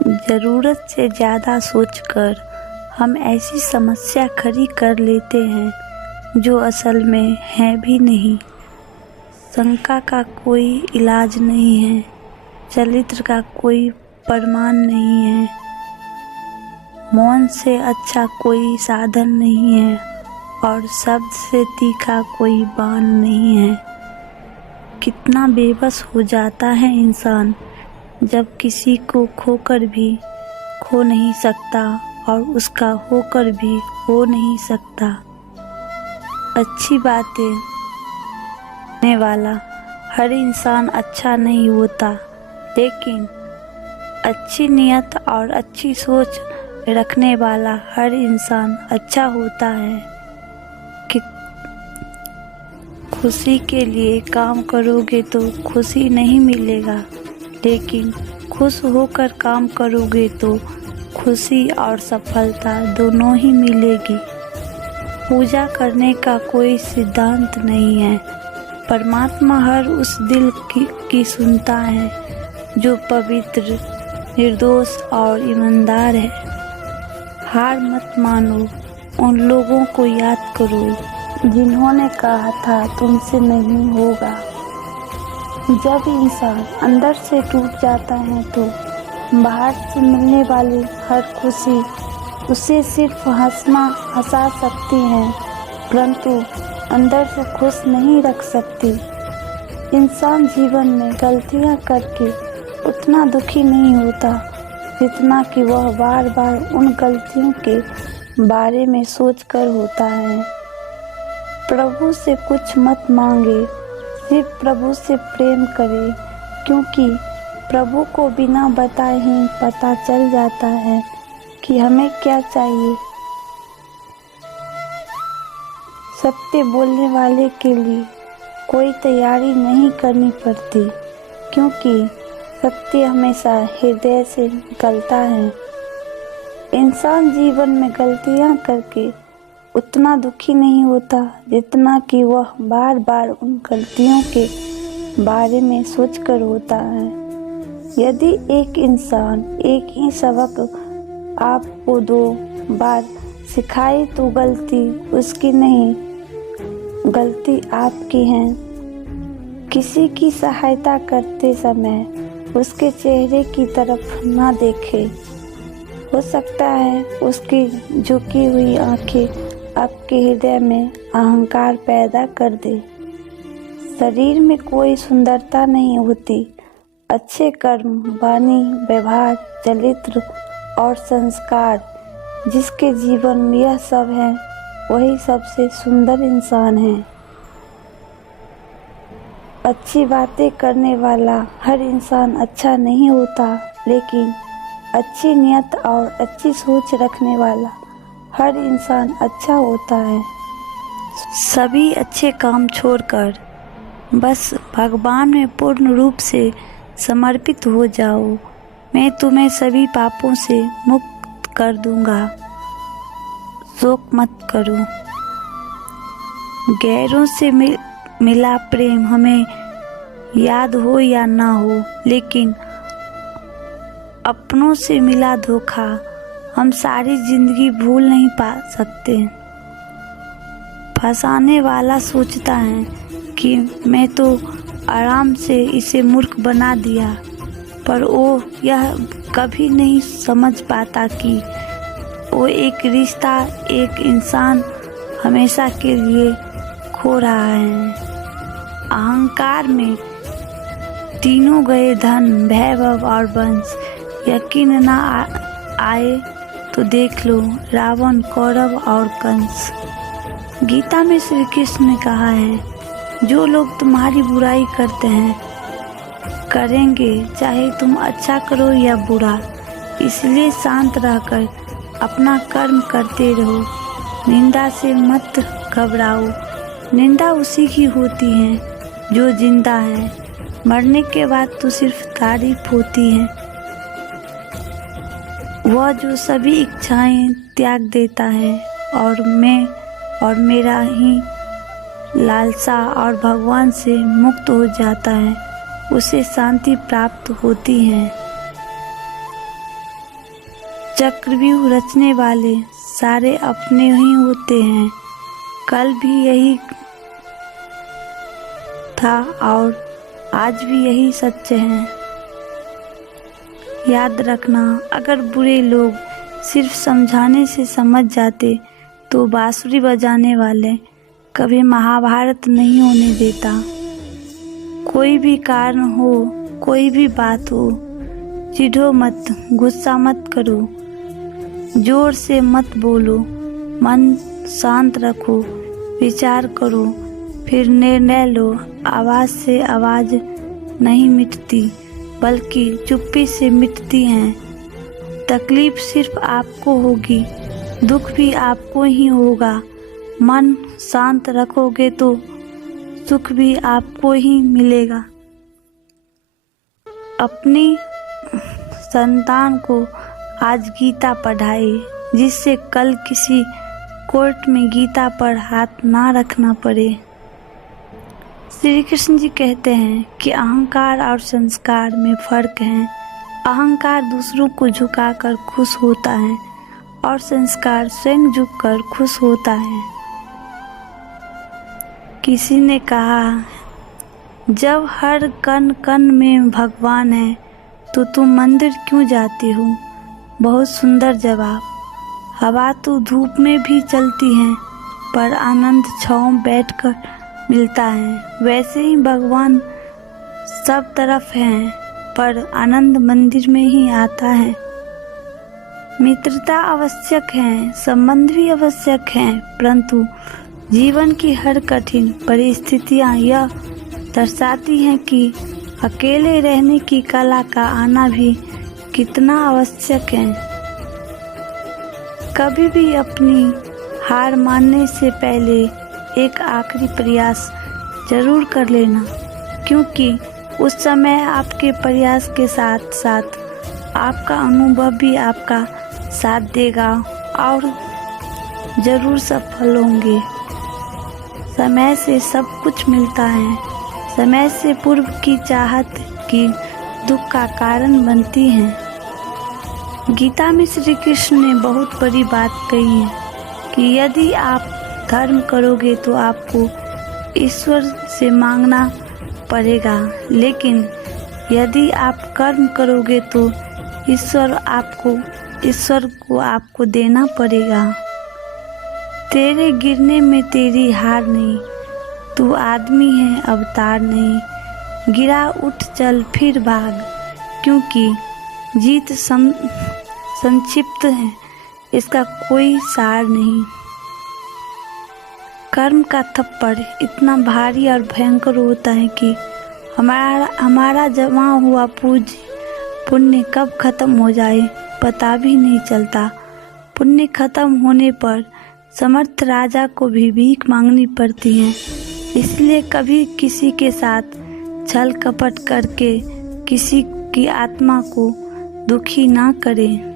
ज़रूरत से ज़्यादा सोचकर हम ऐसी समस्या खड़ी कर लेते हैं जो असल में है भी नहीं। शंका का कोई इलाज नहीं है, चरित्र का कोई प्रमाण नहीं है, मौन से अच्छा कोई साधन नहीं है और शब्द से तीखा कोई बाण नहीं है। कितना बेबस हो जाता है इंसान जब किसी को खोकर भी खो नहीं सकता और उसका होकर भी हो नहीं सकता। अच्छी बातें करने वाला हर इंसान अच्छा नहीं होता, लेकिन अच्छी नियत और अच्छी सोच रखने वाला हर इंसान अच्छा होता है। कि खुशी के लिए काम करोगे तो खुशी नहीं मिलेगा, लेकिन खुश होकर काम करोगे तो खुशी और सफलता दोनों ही मिलेगी। पूजा करने का कोई सिद्धांत नहीं है, परमात्मा हर उस दिल की सुनता है जो पवित्र, निर्दोष और ईमानदार है। हार मत मानो, उन लोगों को याद करो जिन्होंने कहा था तुमसे नहीं होगा। जब इंसान अंदर से टूट जाता है तो बाहर से मिलने वाली हर खुशी उसे सिर्फ हंसा सकती है, परंतु अंदर से खुश नहीं रख सकती। इंसान जीवन में गलतियां करके उतना दुखी नहीं होता जितना कि वह बार बार उन गलतियों के बारे में सोचकर होता है। प्रभु से कुछ मत मांगे, सिर्फ प्रभु से प्रेम करें, क्योंकि प्रभु को बिना बताए ही पता चल जाता है कि हमें क्या चाहिए। सत्य बोलने वाले के लिए कोई तैयारी नहीं करनी पड़ती, क्योंकि सत्य हमेशा हृदय से निकलता है। इंसान जीवन में गलतियां करके उतना दुखी नहीं होता जितना कि वह बार बार उन गलतियों के बारे में सोचकर होता है। यदि एक इंसान एक ही सबक आपको 2 बार सिखाए तो गलती उसकी नहीं, गलती आपकी है। किसी की सहायता करते समय उसके चेहरे की तरफ ना देखें। हो सकता है उसकी झुकी हुई आंखें आपके हृदय में अहंकार पैदा कर दे। शरीर में कोई सुंदरता नहीं होती, अच्छे कर्म, वाणी, व्यवहार, चरित्र और संस्कार जिसके जीवन में यह सब है वही सबसे सुंदर इंसान है। अच्छी बातें करने वाला हर इंसान अच्छा नहीं होता, लेकिन अच्छी नियत और अच्छी सोच रखने वाला हर इंसान अच्छा होता है। सभी अच्छे काम छोड़कर बस भगवान में पूर्ण रूप से समर्पित हो जाओ। मैं तुम्हें सभी पापों से मुक्त कर दूंगा, शोक मत करो। गैरों से मिला प्रेम हमें याद हो या ना हो, लेकिन अपनों से मिला धोखा हम सारी जिंदगी भूल नहीं पा सकते। फंसाने वाला सोचता है कि मैं तो आराम से इसे मूर्ख बना दिया, पर वो यह कभी नहीं समझ पाता कि वो एक रिश्ता, एक इंसान हमेशा के लिए खो रहा है। अहंकार में तीनों गए, धन, वैभव और वंश। यकीन ना आए तो देख लो रावण, कौरव और कंस। गीता में श्री कृष्ण ने कहा है, जो लोग तुम्हारी बुराई करते हैं करेंगे, चाहे तुम अच्छा करो या बुरा। इसलिए शांत रहकर अपना कर्म करते रहो। निंदा से मत घबराओ, निंदा उसी की होती है जो जिंदा है। मरने के बाद तो सिर्फ तारीफ होती है। वह जो सभी इच्छाएं त्याग देता है और मैं और मेरा ही लालसा और भगवान से मुक्त हो जाता है, उसे शांति प्राप्त होती है। चक्रव्यूह रचने वाले सारे अपने ही होते हैं। कल भी यही था और आज भी यही सत्य है। याद रखना, अगर बुरे लोग सिर्फ समझाने से समझ जाते तो बांसुरी बजाने वाले कभी महाभारत नहीं होने देता। कोई भी कारण हो, कोई भी बात हो, चिढ़ो मत, गुस्सा मत करो, जोर से मत बोलो, मन शांत रखो, विचार करो, फिर निर्णय लो। आवाज़ से आवाज़ नहीं मिटती बल्कि चुप्पी से मिटती हैं। तकलीफ सिर्फ आपको होगी, दुख भी आपको ही होगा। मन शांत रखोगे तो सुख भी आपको ही मिलेगा। अपनी संतान को आज गीता पढ़ाए, जिससे कल किसी कोर्ट में गीता पर हाथ ना रखना पड़े। श्री कृष्ण जी कहते हैं कि अहंकार और संस्कार में फर्क है। अहंकार दूसरों को झुकाकर खुश होता है और संस्कार स्वयं झुककर खुश होता है। किसी ने कहा, जब हर कण कण में भगवान है तो तुम मंदिर क्यों जाती हो? बहुत सुंदर जवाब। हवा तो धूप में भी चलती है पर आनंद छांव बैठकर मिलता है। वैसे ही भगवान सब तरफ हैं पर आनंद मंदिर में ही आता है। मित्रता आवश्यक है, संबंध भी आवश्यक हैं, परंतु जीवन की हर कठिन परिस्थितियां यह दर्शाती हैं कि अकेले रहने की कला का आना भी कितना आवश्यक है। कभी भी अपनी हार मानने से पहले एक आखिरी प्रयास जरूर कर लेना, क्योंकि उस समय आपके प्रयास के साथ साथ आपका अनुभव भी आपका साथ देगा और जरूर सफल होंगे। समय से सब कुछ मिलता है। समय से पूर्व की चाहत की दुख का कारण बनती है। गीता में श्री कृष्ण ने बहुत बड़ी बात कही है कि यदि आप धर्म करोगे तो आपको ईश्वर से मांगना पड़ेगा, लेकिन यदि आप कर्म करोगे तो ईश्वर को आपको देना पड़ेगा। तेरे गिरने में तेरी हार नहीं, तू आदमी है अवतार नहीं। गिरा उठ चल फिर भाग, क्योंकि जीत संक्षिप्त है, इसका कोई सार नहीं। कर्म का थप्पड़ इतना भारी और भयंकर होता है कि हमारा जमा हुआ पुण्य कब खत्म हो जाए पता भी नहीं चलता। पुण्य खत्म होने पर समर्थ राजा को भी भीख मांगनी पड़ती है। इसलिए कभी किसी के साथ छल कपट करके किसी की आत्मा को दुखी ना करें।